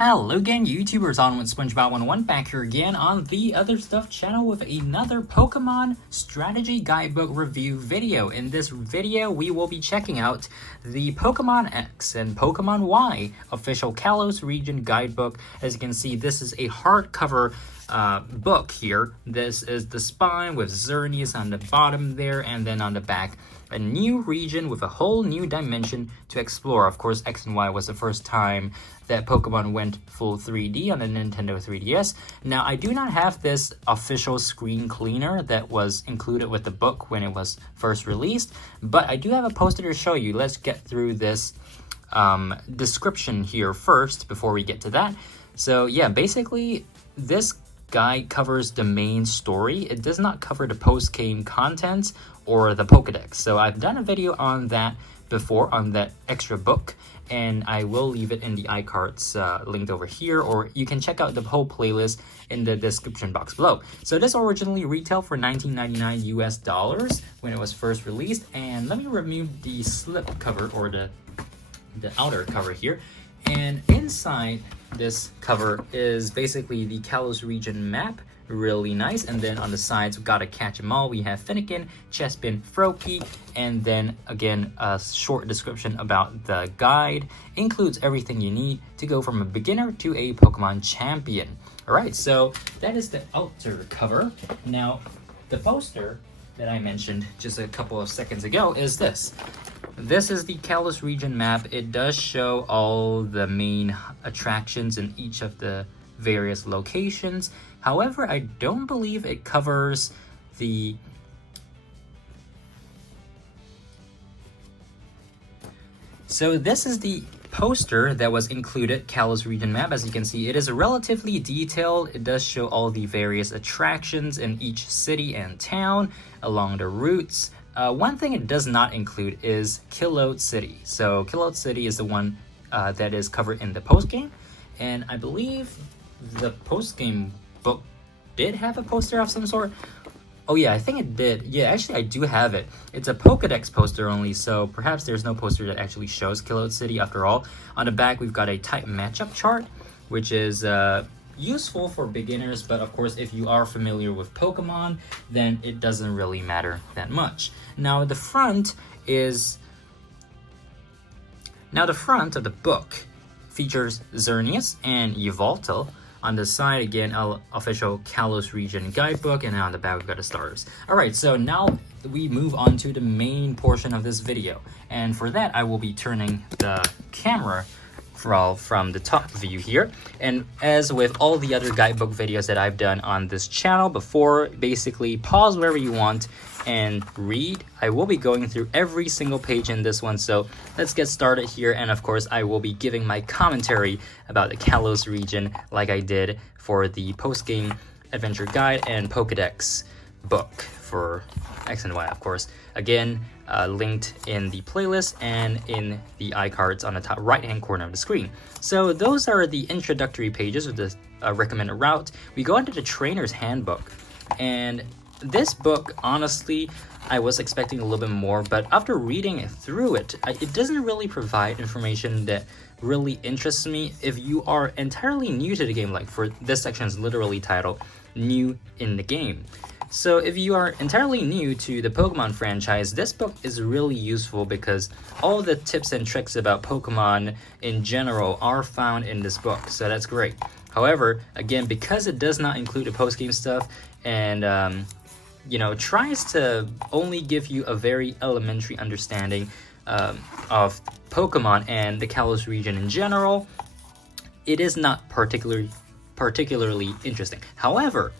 Hello again, YouTubers, on with SpongeBob 101 back here again on the Other Stuff channel with another Pokemon Strategy Guidebook review video. In this video, we will be checking out the Pokemon X and Pokemon Y official Kalos Region Guidebook. As you can see, this is a hardcover book here. This is the spine with Xerneas on the bottom there, and then on the back, a new region with a whole new dimension to explore. Of course, X and Y was the first time that Pokemon went full 3D on the Nintendo 3DS. Now, I do not have this official screen cleaner that was included with the book when it was first released, but I do have a poster to show you. Let's get through this description here first before we get to that. So yeah, basically, this guide covers the main story. It does not cover the post-game content or the Pokedex. So I've done a video on that before, on that extra book, and I will leave it in the iCards linked over here, or you can check out the whole playlist in the description box below. So this originally retailed for $19.99 US when it was first released, and let me remove the slip cover or the outer cover here. And inside this cover is basically the Kalos region map, really nice. And then on the sides, we've got to catch them all. We have Finnegan, Chespin, Froakie, and then again a short description about the guide. Includes everything you need to go from a beginner to a Pokemon champion. All right, so that is the outer cover. Now, the poster that I mentioned just a couple of seconds ago is this. This is the Kalos region map. It does show all the main attractions in each of the various locations. However, I don't believe it covers the So this is the poster that was included, Kalos region map. As you can see, it is relatively detailed. It does show all the various attractions in each city and town along the routes. One thing it does not include is Killode City. So Killode City is the one that is covered in the post-game, and I believe the post-game book did have a poster of some sort. Oh yeah, I think it did. Yeah, actually I do have it. It's a Pokedex poster only, so perhaps there's no poster that actually shows Killode City after all. On the back, we've got a type matchup chart, which is useful for beginners, but of course if you are familiar with Pokemon, then it doesn't really matter that much. Now the front of the book features Xerneas and Yveltal. On the side, again, official Kalos region guidebook, and on the back we've got the starters. Alright, so now we move on to the main portion of this video, and for that I will be turning the camera from the top view here. And as with all the other guidebook videos that I've done on this channel before, basically pause wherever you want and read. I will be going through every single page in this one, so let's get started here. And of course, I will be giving my commentary about the Kalos region like I did for the post-game adventure guide and Pokedex book for X and Y, of course. Again, linked in the playlist and in the iCards on the top right-hand corner of the screen. So those are the introductory pages with the recommended route. We go into the trainer's handbook, and this book, honestly, I was expecting a little bit more, but after reading through it, it doesn't really provide information that really interests me. If you are entirely new to the game, like for this section is literally titled New in the Game. So if you are entirely new to the Pokemon franchise, this book is really useful because all the tips and tricks about Pokemon in general are found in this book, so that's great. However, again, because it does not include the post-game stuff and tries to only give you a very elementary understanding of Pokemon and the Kalos region in general, it is not particularly interesting. However,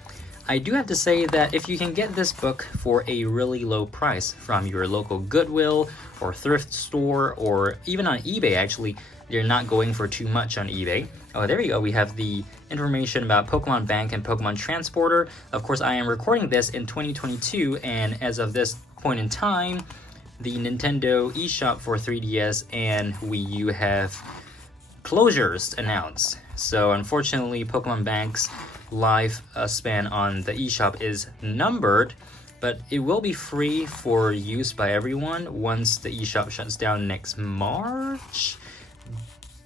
I do have to say that if you can get this book for a really low price from your local Goodwill or thrift store, or even on eBay, actually, they're not going for too much on eBay. Oh, there you go. We have the information about Pokemon Bank and Pokemon Transporter. Of course, I am recording this in 2022, and as of this point in time, the Nintendo eShop for 3DS and Wii U have closures announced. So unfortunately, Pokemon Bank's life span on the eShop is numbered, but it will be free for use by everyone once the eShop shuts down next March.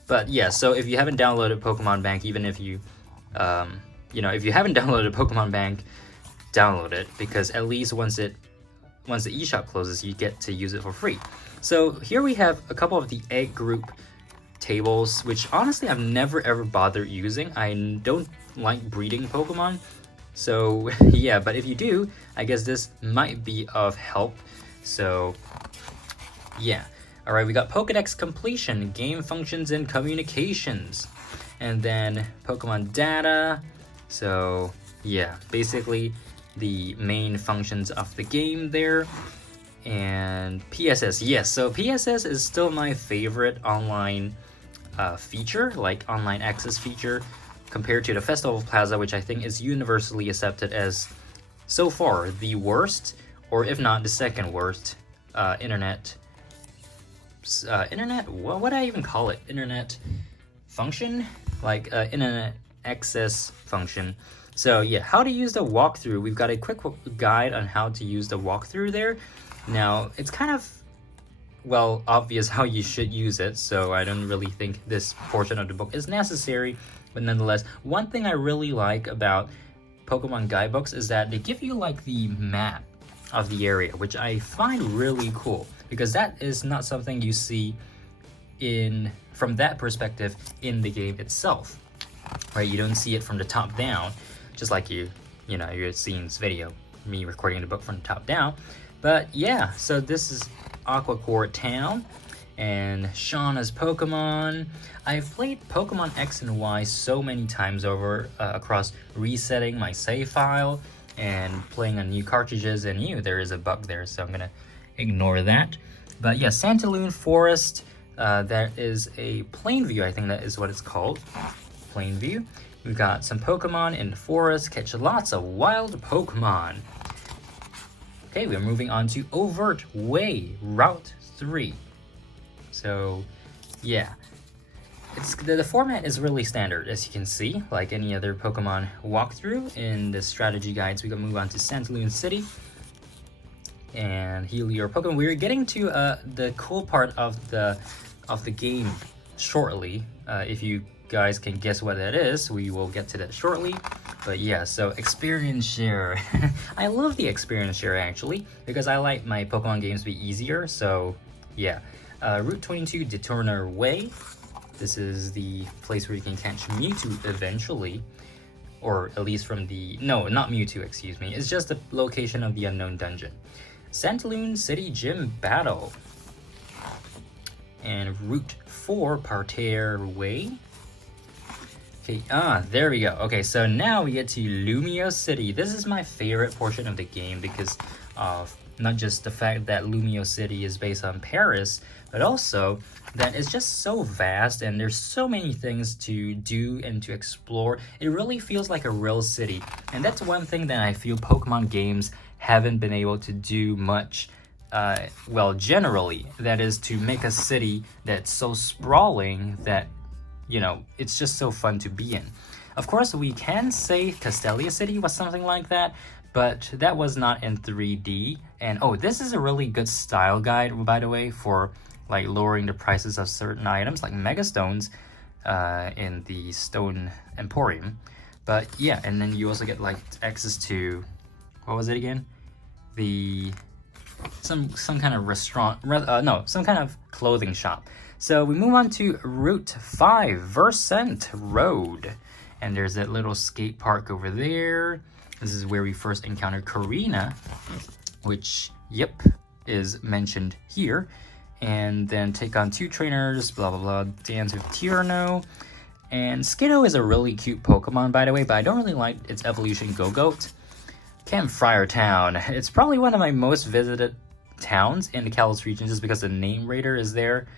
But yeah, so if you haven't downloaded Pokemon Bank, even if you, if you haven't downloaded Pokemon Bank, download it, because at least once the eShop closes, you get to use it for free. So here we have a couple of the egg group tables, which honestly I've never ever bothered using. I don't like breeding Pokemon. So yeah, but if you do, I guess this might be of help. So yeah. All right, we got Pokedex completion, game functions and communications, and then Pokemon data. So yeah, basically the main functions of the game there. And PSS, yes, so PSS is still my favorite online feature, like online access feature, compared to the Festival Plaza, which I think is universally accepted as so far the worst, or if not the second worst internet what would I even call it, internet function, like internet access function. So yeah, how to use the walkthrough. We've got a quick guide on how to use the walkthrough there. Now it's kind of, well, obvious how you should use it, so I don't really think this portion of the book is necessary. But nonetheless, one thing I really like about Pokemon guidebooks is that they give you like the map of the area, which I find really cool, because that is not something you see from that perspective in the game itself, right? You don't see it from the top down, just like you're seeing this video, me recording the book from the top down. But yeah, so this is Aqua Core Town and Shauna's Pokemon. I've played Pokemon X and Y so many times over across resetting my save file and playing on new cartridges, and there is a bug there, so I'm gonna ignore that. But yeah, Santaloon Forest, that is a plain view, I think that is what it's called, plain view. We've got some Pokemon in the forest, catch lots of wild Pokemon. Okay, we're moving on to Overt Way, Route 3. So, yeah. The format is really standard, as you can see, like any other Pokemon walkthrough. In the strategy guides, we can move on to Santaloon City and heal your Pokemon. We're getting to the cool part of the game shortly. If you guys can guess what that is, we will get to that shortly. But yeah, so experience share. I love the experience share actually, because I like my Pokemon games to be easier. So yeah, Route 22 Deturner Way. This is the place where you can catch Mewtwo eventually, or at least from the, no, not Mewtwo, excuse me. It's just the location of the unknown dungeon. Santaloon City Gym Battle. And Route 4 Parterre Way. Okay, there we go. Okay, so now we get to Lumio City. This is my favorite portion of the game because of not just the fact that Lumio City is based on Paris, but also that it's just so vast and there's so many things to do and to explore. It really feels like a real city. And that's one thing that I feel Pokemon games haven't been able to do much, well, generally. That is to make a city that's so sprawling that, it's just so fun to be in. Of course, we can say Castelia City was something like that, but that was not in 3D. And oh, this is a really good style guide, by the way, for like lowering the prices of certain items like Megastones in the Stone Emporium. But yeah, and then you also get like access to, what was it again? Some kind of restaurant, some kind of clothing shop. So we move on to Route 5, Versant Road. And there's that little skate park over there. This is where we first encountered Karina, which, yep, is mentioned here. And then take on 2 trainers, blah, blah, blah, dance with Tierno. And Skiddo is a really cute Pokemon, by the way, but I don't really like its evolution Go-Goat. Campfire Town. It's probably one of my most visited towns in the Kalos region just because the name raider is there.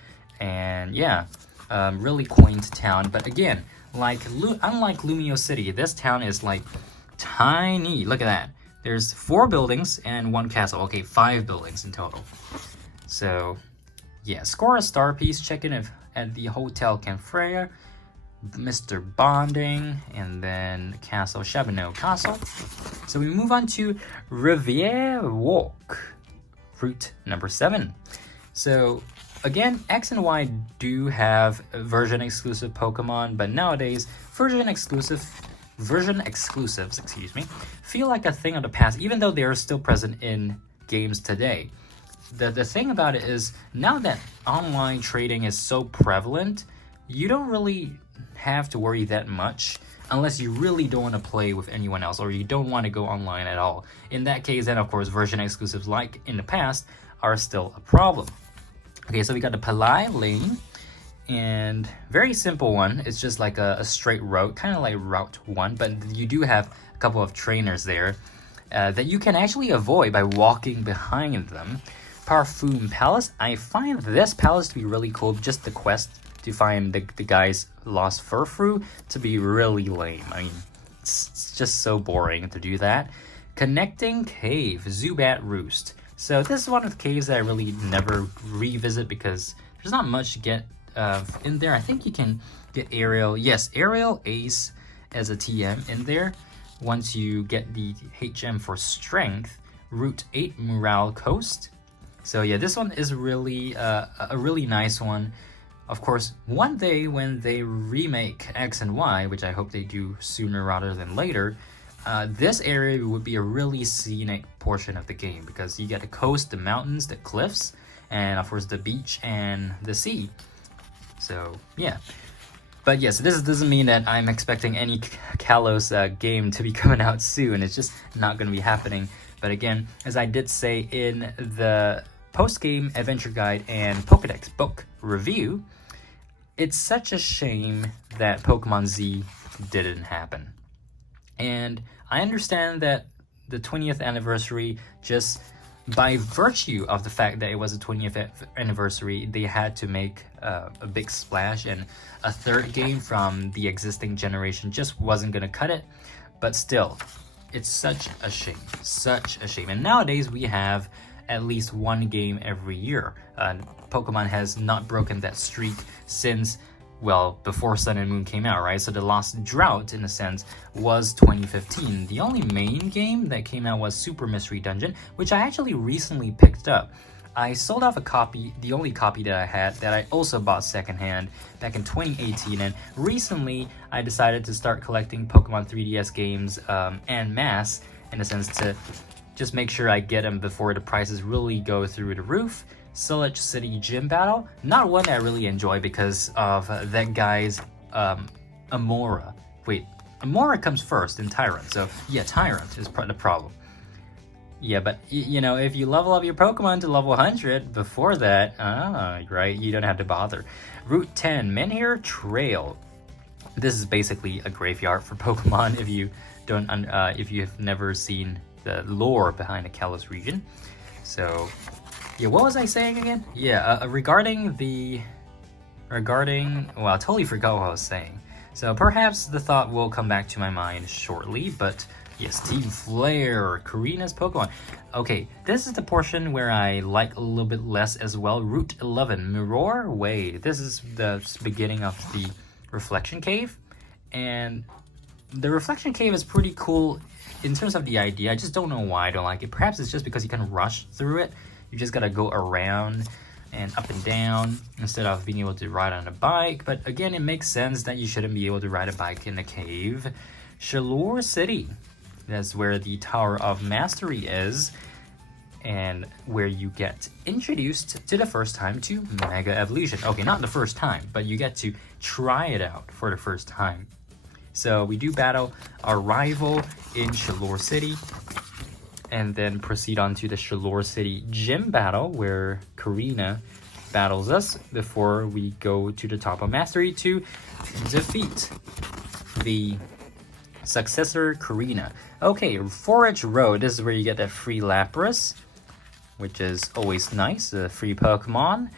And yeah, really quaint town. But again, unlike Lumio City, this town is like tiny. Look at that. There's 4 buildings and 1 castle. Okay, 5 buildings in total. So yeah, score a star piece. Check in at the Hotel Campfire, Mr. Bonding, and then Castle Chabonneau Castle. So we move on to Riviere Walk, route number 7. So again, X and Y do have version exclusive Pokemon, but nowadays version exclusives, excuse me, feel like a thing of the past, even though they are still present in games today. The thing about it is, now that online trading is so prevalent, you don't really have to worry that much unless you really don't want to play with anyone else or you don't want to go online at all. In that case, then of course version exclusives like in the past are still a problem. Okay, so we got the Palai Lane, and very simple one. It's just like a straight route, kind of like Route 1, but you do have a couple of trainers there that you can actually avoid by walking behind them. Parfum Palace. I find this palace to be really cool. Just the quest to find the guy's lost Furfrou to be really lame. I mean, it's just so boring to do that. Connecting Cave, Zubat Roost. So this is one of the caves that I really never revisit because there's not much to get in there. I think you can get Aerial. Yes, Aerial Ace as a TM in there. Once you get the HM for Strength, Route 8 Morale Coast. So yeah, this one is really a really nice one. Of course, one day when they remake X and Y, which I hope they do sooner rather than later, this area would be a really scenic portion of the game because you get the coast, the mountains, the cliffs, and of course the beach and the sea. So yeah. But yes, this doesn't mean that I'm expecting any Kalos game to be coming out soon. It's just not going to be happening. But again, as I did say in the post-game adventure guide and Pokedex book review, it's such a shame that Pokemon Z didn't happen. And I understand that the 20th anniversary, just by virtue of the fact that it was the 20th anniversary, they had to make a big splash, and a third game from the existing generation just wasn't going to cut it. But still, it's such a shame, such a shame. And nowadays we have at least one game every year. Pokemon has not broken that streak since, well, before Sun and Moon came out, right? So the last drought, in a sense, was 2015. The only main game that came out was Super Mystery Dungeon, which I actually recently picked up. I sold off a copy, the only copy that I had, that I also bought secondhand back in 2018, and recently I decided to start collecting Pokemon 3DS games en masse, in a sense, to just make sure I get them before the prices really go through the roof. Silage City Gym Battle, not one that I really enjoy because of that guy's Amora. Wait, Amora comes first in Tyrant, so yeah, Tyrant is the problem. Yeah, but you know, if you level up your Pokemon to level 100 before that, right, you don't have to bother. Route 10, Menhir Trail. This is basically a graveyard for Pokemon if you don't, if you have never seen the lore behind the Kalos region. So yeah, what was I saying again? Yeah, regarding, well, I totally forgot what I was saying. So perhaps the thought will come back to my mind shortly, but yes, Team Flare, Karina's Pokemon. Okay, this is the portion where I like a little bit less as well. Route 11, Mirror Way. This is the beginning of the Reflection Cave, and the Reflection Cave is pretty cool in terms of the idea. I just don't know why I don't like it. Perhaps it's just because you can rush through it. You just gotta go around and up and down instead of being able to ride on a bike. But again, it makes sense that you shouldn't be able to ride a bike in a cave. Shalour City. That's where the Tower of Mastery is, and where you get introduced to the first time to Mega Evolution. Okay, not the first time, but you get to try it out for the first time. So we do battle our rival in Shalour City, and then proceed on to the Shalour City Gym Battle, where Karina battles us before we go to the top of Mastery to defeat the successor Karina. Okay, Forage Road, this is where you get that free Lapras, which is always nice, a free Pokemon.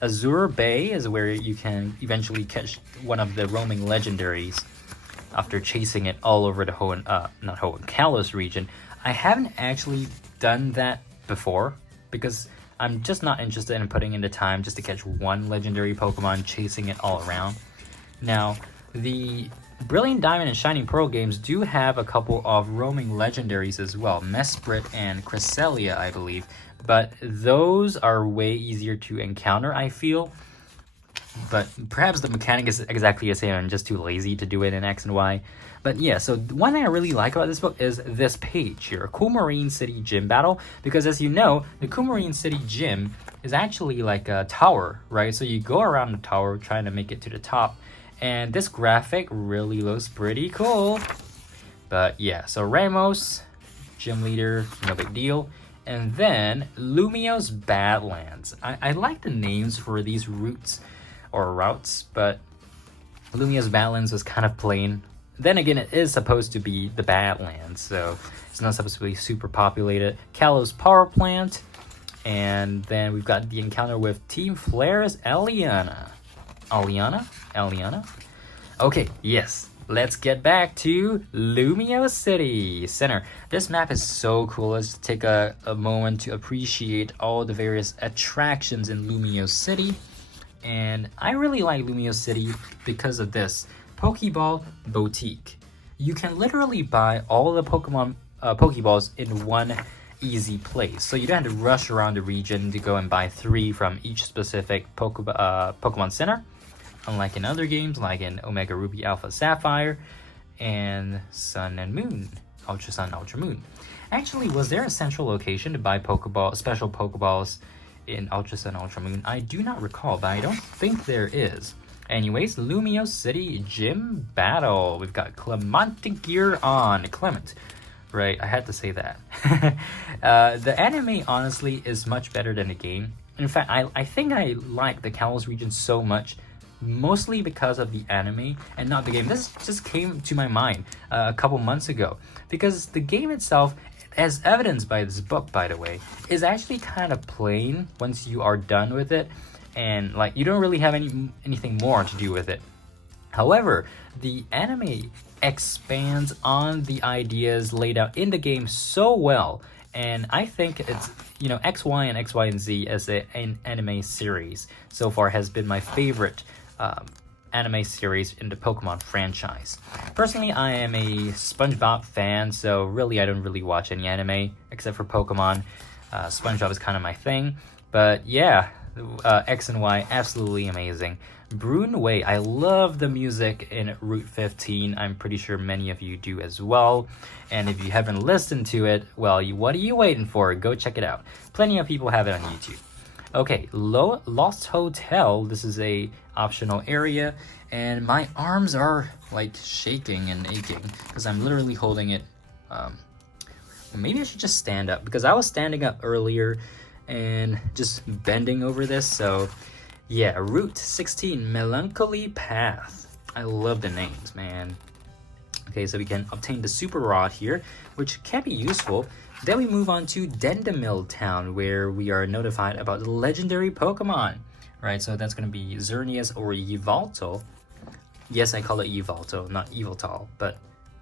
Azure Bay is where you can eventually catch one of the roaming legendaries after chasing it all over the Kalos region. I haven't actually done that before because I'm just not interested in putting in the time just to catch one legendary Pokemon, chasing it all around. Now, the Brilliant Diamond and Shining Pearl games do have a couple of roaming legendaries as well, Mesprit and Cresselia, I believe, but those are way easier to encounter, I feel. But perhaps the mechanic is exactly the same. I'm just too lazy to do it in X and Y. But yeah, so one thing I really like about this book is this page here, Coumarine City Gym Battle. Because as you know, the Coumarine City Gym is actually like a tower, right? So you go around the tower trying to make it to the top. And this graphic really looks pretty cool. But yeah, so Ramos, gym leader, no big deal. And then Lumiose Badlands. I like the names for these routes, but Lumiose Badlands was kind of plain. Then again, it is supposed to be the Badlands, so it's not supposed to be super populated. Kalos Power Plant, and then we've got the encounter with Team Flare's Eliana. Okay, yes. Let's get back to Lumiose City Center. This map is so cool. Let's take a moment to appreciate all the various attractions in Lumiose City. And I really like Lumiose City because of this Pokeball Boutique. You can literally buy all the Pokeballs in one easy place. So you don't have to rush around the region to go and buy 3 from each specific Pokemon Center. Unlike in other games, like in Omega Ruby Alpha Sapphire and Sun and Moon, Ultra Sun, Ultra Moon. Actually, was there a central location to buy special Pokeballs in Ultra Sun, Ultra Moon? I do not recall, but I don't think there is. Anyways, Lumiose City Gym Battle. We've got Clemente gear on. Clement. Right, I had to say that. The anime, honestly, is much better than the game. In fact, I think I like the Kalos region so much, mostly because of the anime and not the game. This just came to my mind a couple months ago, because the game itself, as evidenced by this book, by the way, is actually kind of plain once you are done with it, and like you don't really have anything more to do with it. However, the anime expands on the ideas laid out in the game so well, and I think it's, you know, XY and XY and Z as an anime series so far has been my favorite anime series in the Pokemon franchise. Personally, I am a SpongeBob fan, so really I don't really watch any anime except for Pokemon. SpongeBob is kind of my thing, but yeah, X and Y, absolutely amazing. Brune Way, I love the music in Route 15. I'm pretty sure many of you do as well. And if you haven't listened to it, well, what are you waiting for? Go check it out. Plenty of people have it on YouTube. Okay, Lost Hotel. This is a optional area, and my arms are like shaking and aching because I'm literally holding it. Maybe I should just stand up, because I was standing up earlier and just bending over this. So yeah, Route 16, Melancholy Path. I love the names, man. Okay, so we can obtain the Super Rod here, which can be useful. Then we move on to Dendemil Town, where we are notified about the legendary Pokemon. Right, so that's going to be Xerneas or Yveltal. Yes, I call it Yveltal, not Yveltal, but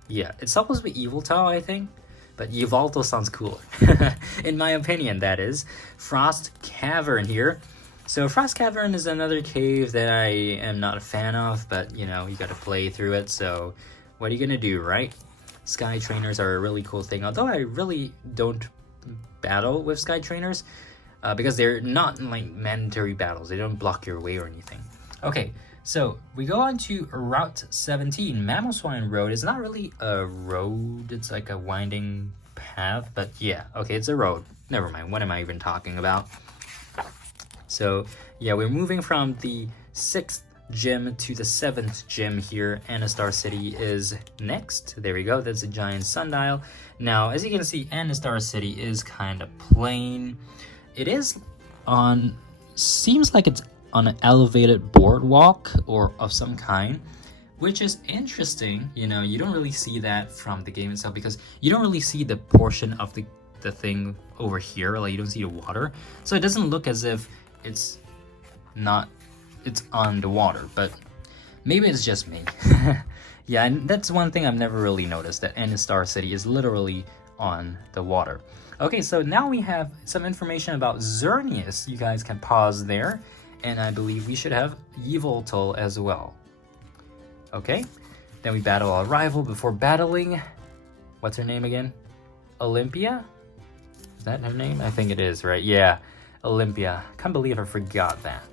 yeah, it's supposed to be Yveltal, I think. But Yveltal sounds cooler. In my opinion, that is. Frost Cavern here. So Frost Cavern is another cave that I am not a fan of, but you know, you gotta play through it, so what are you gonna do, right? Sky Trainers are a really cool thing, although I really don't battle with Sky Trainers, because they're not like mandatory battles. They don't block your way or anything. Okay, so we go on to Route 17, Mamoswine Road. It's not really a road, it's like a winding path, but yeah, okay, it's a road. Never mind, what am I even talking about? So yeah, we're moving from the 6th gym to the 7th gym here. Anastar City is next. There we go, that's a giant sundial. Now, as you can see, Anastar City is kind of plain. It is on, seems like it's on an elevated boardwalk or of some kind, which is interesting. You know, you don't really see that from the game itself, because you don't really see the portion of the thing over here, like you don't see the water. So it doesn't look as if it's on the water, but maybe it's just me. Yeah, and that's one thing I've never really noticed, that Anastar City is literally on the water. Okay, so now we have some information about Xerneas. You guys can pause there, and I believe we should have Yveltal as well. Okay, then we battle our rival before battling, what's her name again? Olympia? Is that her name? I think it is, right? Yeah, Olympia. Can't believe I forgot that.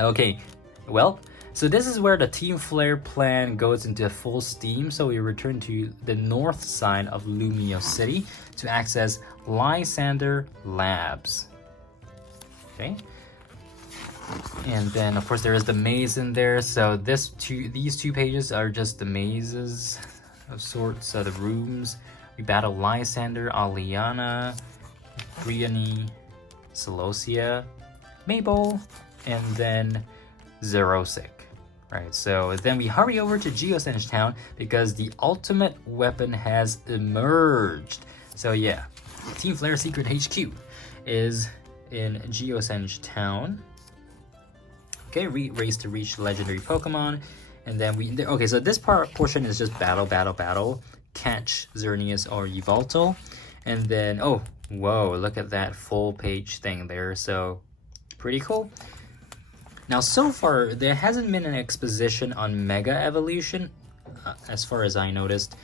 Okay, well, so this is where the Team Flare plan goes into full steam. So we return to the north side of Lumio City to access Lysander Labs. Okay. And then of course there is the maze in there. So these two pages are just the mazes of sorts, the rooms. We battle Lysander, Aliana, Briony, Celosia, Mabel, and then Zerosic. Right, so then we hurry over to Geosenge Town because the ultimate weapon has emerged. So yeah, Team Flare Secret HQ is in Geosenge Town. Okay, race to reach legendary Pokemon, and then okay, so this portion is just battle, catch Xerneas or Yveltal, and then oh, whoa, look at that full page thing there. So pretty cool. Now, so far, there hasn't been an exposition on Mega Evolution, as far as I noticed,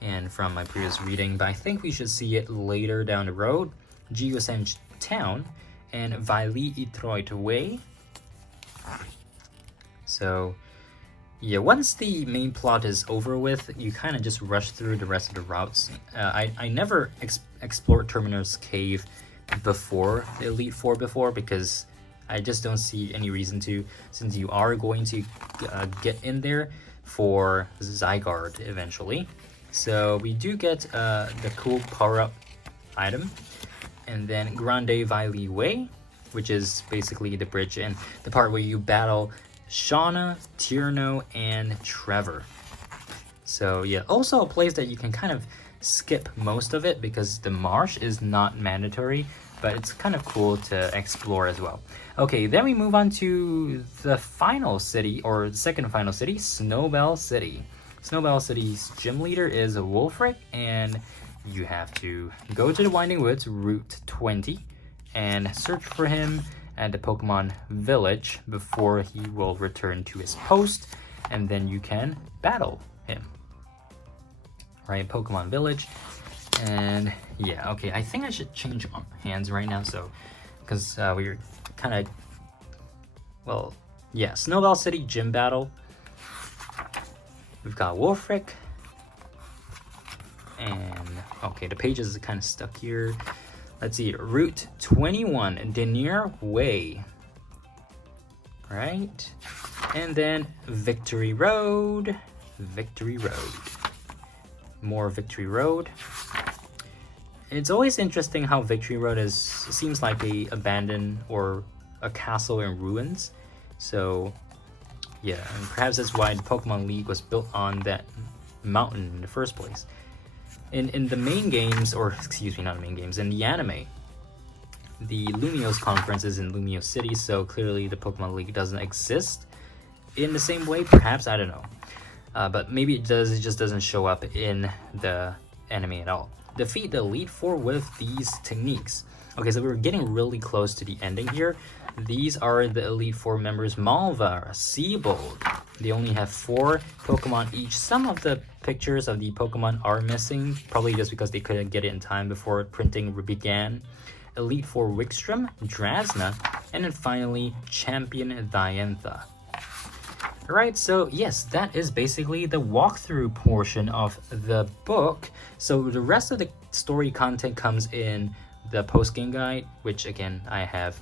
and from my previous reading, but I think we should see it later down the road. Geosenge Town and Vili Itroit Way. So, yeah, once the main plot is over with, you kind of just rush through the rest of the routes. I never explored Terminus Cave before the Elite Four before, because I just don't see any reason to, since you are going to get in there for Zygarde eventually. So we do get the cool power-up item, and then Grande Vili Way, which is basically the bridge and the part where you battle Shauna, Tierno, and Trevor. So yeah, also a place that you can kind of skip most of it because the marsh is not mandatory, but it's kind of cool to explore as well. Okay, then we move on to the final city, or the second final city, Snowbell City. Snowbell City's gym leader is Wolfric, and you have to go to the Winding Woods, Route 20, and search for him at the Pokemon Village before he will return to his post, and then you can battle him. Right, Pokemon Village. And yeah, okay, I think I should change hands right now, so because we're kind of, well, yeah, Snowbell City gym battle. We've got Wolfric, and okay, the pages are kind of stuck here. Let's see, Route 21, Denier Way, right? And then Victory Road, more Victory Road. It's always interesting how Victory Road seems like a abandoned or a castle in ruins. So yeah, and perhaps that's why the Pokemon League was built on that mountain in the first place. In the main games, or excuse me, not the main games, in the anime, the Lumiose conference is in Lumio City, so clearly the Pokemon League doesn't exist in the same way, perhaps, I don't know. But maybe it does, it just doesn't show up in the anime at all. Defeat the Elite Four with these techniques. Okay, so we're getting really close to the ending here. These are the Elite Four members: Malva, Seabold. They only have 4 Pokemon each. Some of the pictures of the Pokemon are missing, probably just because they couldn't get it in time before printing began. Elite Four Wickstrom, Drasna, and then finally Champion Diantha. Alright, so yes, that is basically the walkthrough portion of the book. So the rest of the story content comes in the post-game guide, which again, I have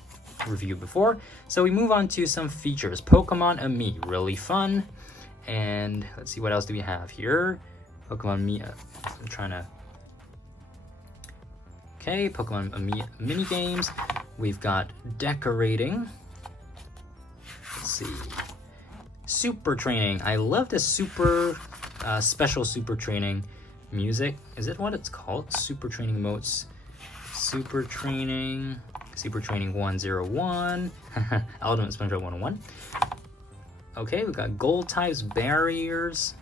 reviewed before. So we move on to some features. Pokemon Ami, really fun. And let's see, what else do we have here? Pokemon Ami, I'm trying to... Okay, Pokemon Ami mini games. We've got decorating. Let's see. Super training. I love the super special super training music. Is it what it's called? Super training emotes. Super training 101. Ultimate SpongeBob 101. Okay, we got gold types, barriers,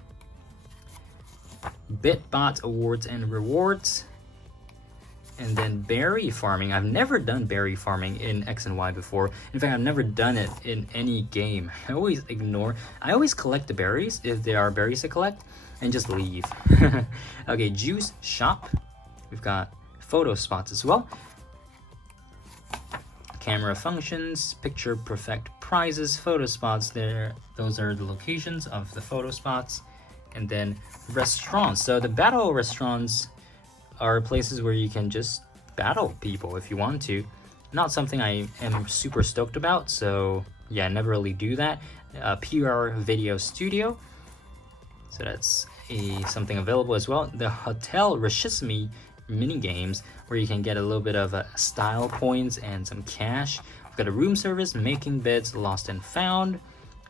Bitbot awards and rewards, and then berry farming. I've never done berry farming in X and Y before. In fact, I've never done it in any game. I always collect the berries if there are berries to collect and just leave. Okay, juice shop. We've got photo spots as well. Camera functions, picture perfect prizes, photo spots there. Those are the locations of the photo spots. And then restaurants. So the battle restaurants are places where you can just battle people if you want to. Not something I am super stoked about, so yeah, I never really do that. PR Video Studio, so that's something available as well. The Hotel Rishizumi mini games, where you can get a little bit of style points and some cash. We've got a room service, making beds, lost and found,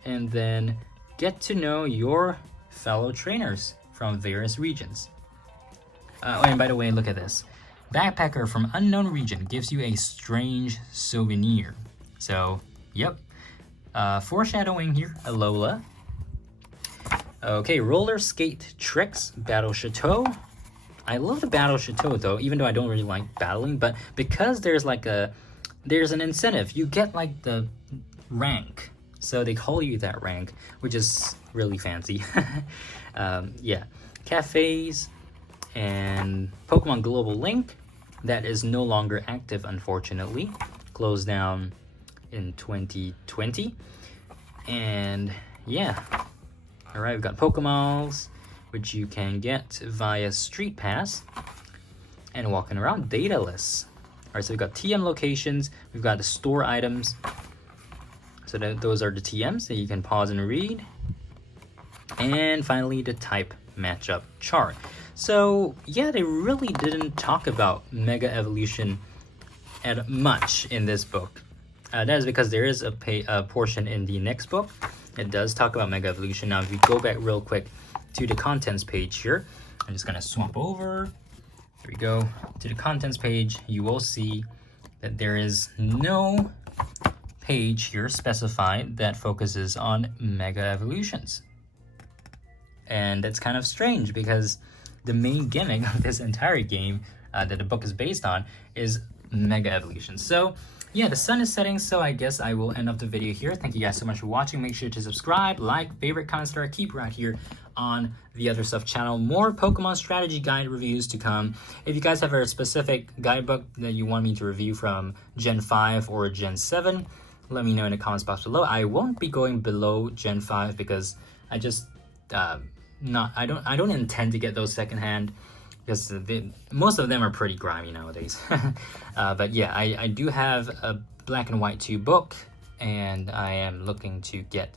and then get to know your fellow trainers from various regions. Oh, and by the way, look at this. Backpacker from unknown region gives you a strange souvenir. So, yep. Foreshadowing here, Alola. Okay, roller skate tricks, Battle Chateau. I love the Battle Chateau though, even though I don't really like battling, but because there's an incentive, you get like the rank. So they call you that rank, which is really fancy. Yeah, cafes and Pokemon Global Link. That is no longer active, unfortunately. Closed down in 2020. And yeah. Alright, we've got Pokemalls, which you can get via Street Pass. And walking around dataless. Alright, so we've got TM locations. We've got the store items. So those are the TMs that you can pause and read. And finally, the type matchup chart. So yeah, they really didn't talk about Mega Evolution at much in this book. That is because there is a portion in the next book. It does talk about Mega Evolution. Now, if you go back real quick to the contents page here, I'm just gonna swap over. There we go. To the contents page, you will see that there is no page here specified that focuses on Mega Evolutions. And that's kind of strange because the main gimmick of this entire game that the book is based on is Mega Evolution. So yeah, the sun is setting, so I guess I will end up the video here. Thank you guys so much for watching. Make sure to subscribe, like, favorite, comment, star, keep right here on the Other Stuff channel. More Pokemon strategy guide reviews to come. If you guys have a specific guidebook that you want me to review from Gen 5 or Gen 7, let me know in the comments box below. I won't be going below Gen 5 because I just I don't intend to get those secondhand because most of them are pretty grimy nowadays. But yeah, I do have a Black and White 2 book, and I am looking to get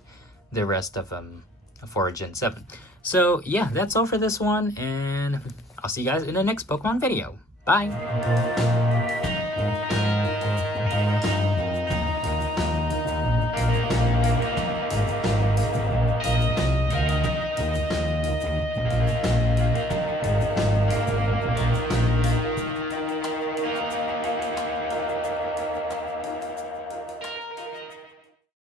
the rest of them for Gen 7. So yeah, that's all for this one, and I'll see you guys in the next Pokemon video. Bye!